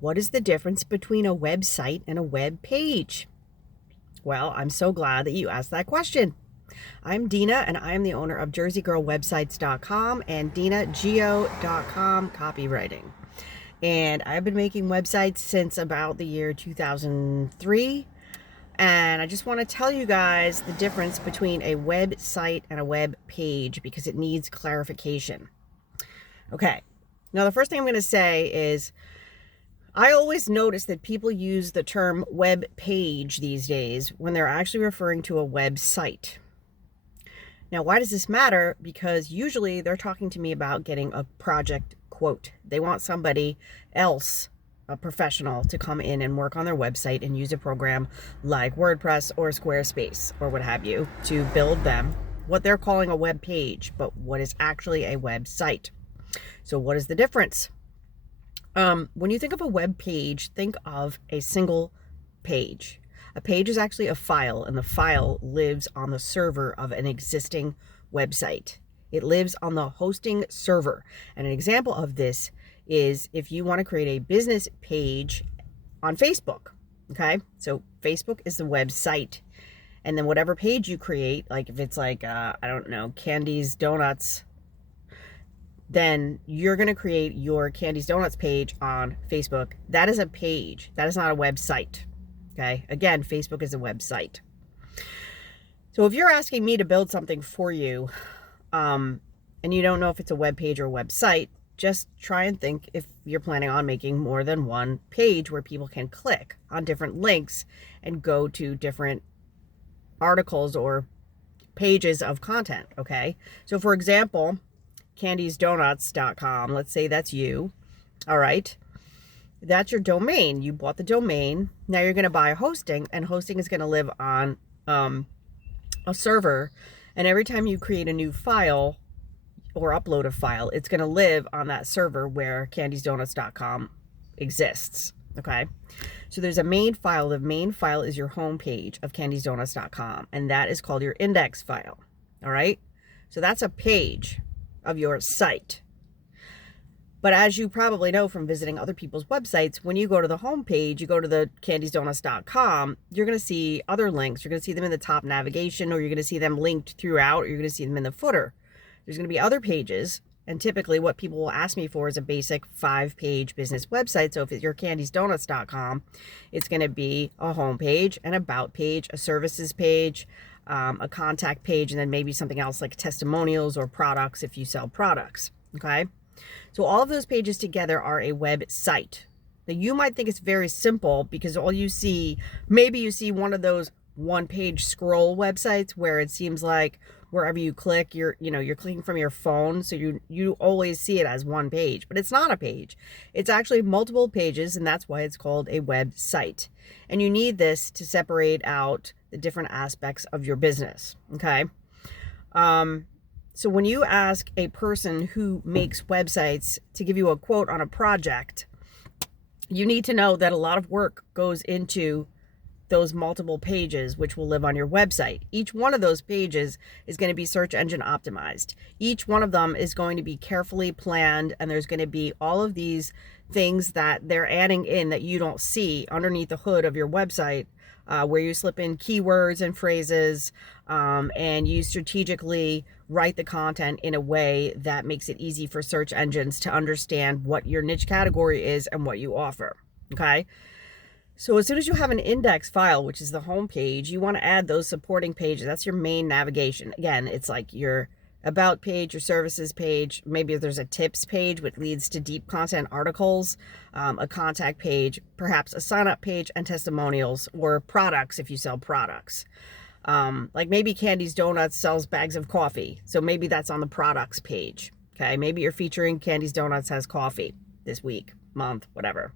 What is the difference between a website and a web page? Well, I'm so glad that you asked that question. I'm Dina, and I am the owner of JerseyGirlWebsites.com and DinaGeo.com Copywriting. And I've been making websites since about the year 2003. And I just want to tell you guys the difference between a website and a web page because it needs clarification. Okay, now the first thing I'm going to say is I always notice that people use the term web page these days when they're actually referring to a website. Now, why does this matter? Because usually they're talking to me about getting a project quote. They want somebody else, a professional, to come in and work on their website and use a program like WordPress or Squarespace or what have you to build them what they're calling a web page, but what is actually a website. So what is the difference? When you think of a web page, think of a single page. A page is actually a file, and the file lives on the server of an existing website. It lives on the hosting server. And an example of this is if you want to create a business page on Facebook. Okay, so Facebook is the website. And then whatever page you create, like if it's like, I don't know, Candy's Donuts, then you're going to create your Candy's Donuts page on Facebook. That is a page. That is not a website. Okay. Again, Facebook is a website. So if you're asking me to build something for you, and you don't know if it's a web page or a website, just try and think if you're planning on making more than one page where people can click on different links and go to different articles or pages of content. Okay. So for example, candysdonuts.com. Let's say that's you. All right. That's your domain. You bought the domain. Now you're going to buy hosting, and hosting is going to live on a server. And every time you create a new file or upload a file, it's going to live on that server where candysdonuts.com exists. Okay. So there's a main file. The main file is your home page of candysdonuts.com, and that is called your index file. All right. So that's a page of your site. But as you probably know from visiting other people's websites, when you go to the home page, you go to the candysdonuts.com, you're going to see other links. You're going to see them in the top navigation, or you're going to see them linked throughout, or you're going to see them in the footer. There's going to be other pages. And typically what people will ask me for is a basic 5-page business website. So if it's your candysdonuts.com, it's going to be a home page, an about page, a services page, a contact page, and then maybe something else like testimonials or products if you sell products. Okay. So all of those pages together are a website. Now you might think it's very simple because all you see, maybe you see one of those one-page scroll websites where it seems like wherever you click, you're clicking from your phone. So you always see it as one page, but it's not a page. It's actually multiple pages, and that's why it's called a website. And you need this to separate out the different aspects of your business. Okay. So when you ask a person who makes websites to give you a quote on a project, you need to know that a lot of work goes into those multiple pages, which will live on your website. Each one of those pages is going to be search engine optimized. Each one of them is going to be carefully planned, and there's going to be all of these things that they're adding in that you don't see underneath the hood of your website, where you slip in keywords and phrases, and you strategically write the content in a way that makes it easy for search engines to understand what your niche category is and what you offer. Okay. So as soon as you have an index file, which is the home page, you want to add those supporting pages. That's your main navigation. Again, it's like your about page, your services page. Maybe if there's a tips page, which leads to deep content articles, a contact page, perhaps a sign up page, and testimonials or products if you sell products. Like maybe Candy's Donuts sells bags of coffee. So maybe that's on the products page. Okay. Maybe you're featuring Candy's Donuts has coffee this week, month, whatever.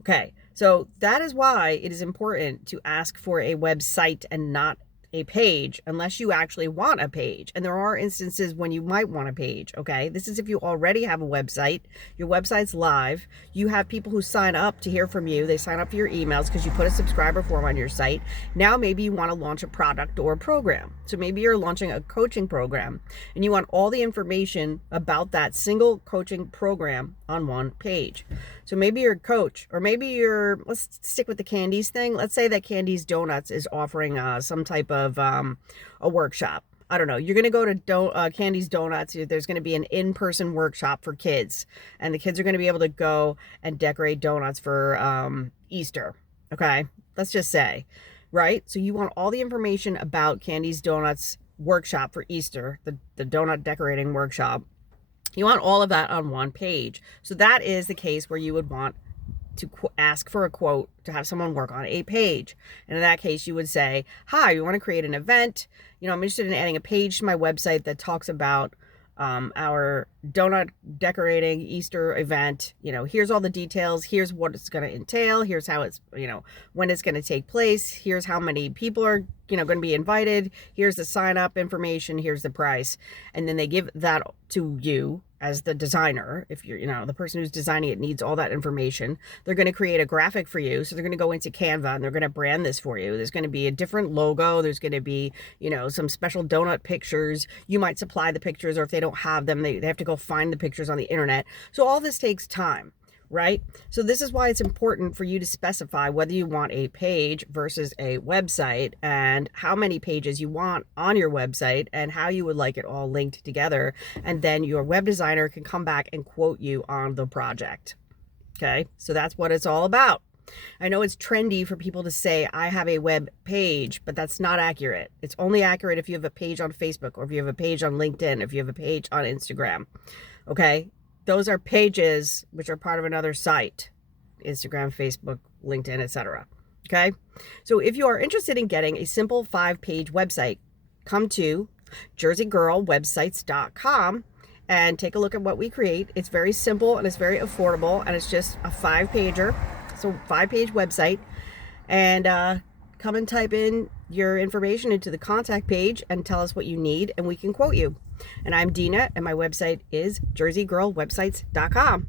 Okay. So that is why it is important to ask for a website and not a page unless you actually want a page. And there are instances when you might want a page, okay? This is if you already have a website, your website's live, you have people who sign up to hear from you, they sign up for your emails because you put a subscriber form on your site. Now maybe you want to launch a product or a program. So maybe you're launching a coaching program and you want all the information about that single coaching program on one page. So maybe you're a coach, or maybe you're, let's stick with the Candies thing. Let's say that Candies Donuts is offering some type of a workshop. I don't know. You're going to go to Candies Donuts. There's going to be an in-person workshop for kids, and the kids are going to be able to go and decorate donuts for Easter. Okay, let's just say, right? So you want all the information about Candies Donuts workshop for Easter, the donut decorating workshop. You want all of that on one page. So that is the case where you would want to ask for a quote to have someone work on a page. And in that case, you would say, hi, we want to create an event. I'm interested in adding a page to my website that talks about our donut decorating Easter event. Here's all the details. Here's what it's going to entail. Here's how it's, when it's going to take place. Here's how many people are, going to be invited. Here's the sign up information. Here's the price. And then they give that to you as the designer. If you're, the person who's designing it needs all that information. They're going to create a graphic for you. So they're going to go into Canva and they're going to brand this for you. There's going to be a different logo. There's going to be, some special donut pictures. You might supply the pictures, or if they don't have them, they have to go find the pictures on the internet. So all this takes time, right? So this is why it's important for you to specify whether you want a page versus a website, and how many pages you want on your website, and how you would like it all linked together. And then your web designer can come back and quote you on the project. Okay, so that's what it's all about. I know it's trendy for people to say, I have a web page, but that's not accurate. It's only accurate if you have a page on Facebook, or if you have a page on LinkedIn, if you have a page on Instagram. Okay, those are pages which are part of another site: Instagram, Facebook, LinkedIn, etc. Okay, so if you are interested in getting a simple 5-page website, come to jerseygirlwebsites.com and take a look at what we create. It's very simple and it's very affordable, and it's just a 5-pager, so 5-page website. And come and type in your information into the contact page and tell us what you need, and we can quote you. And I'm Dina, and my website is jerseygirlwebsites.com.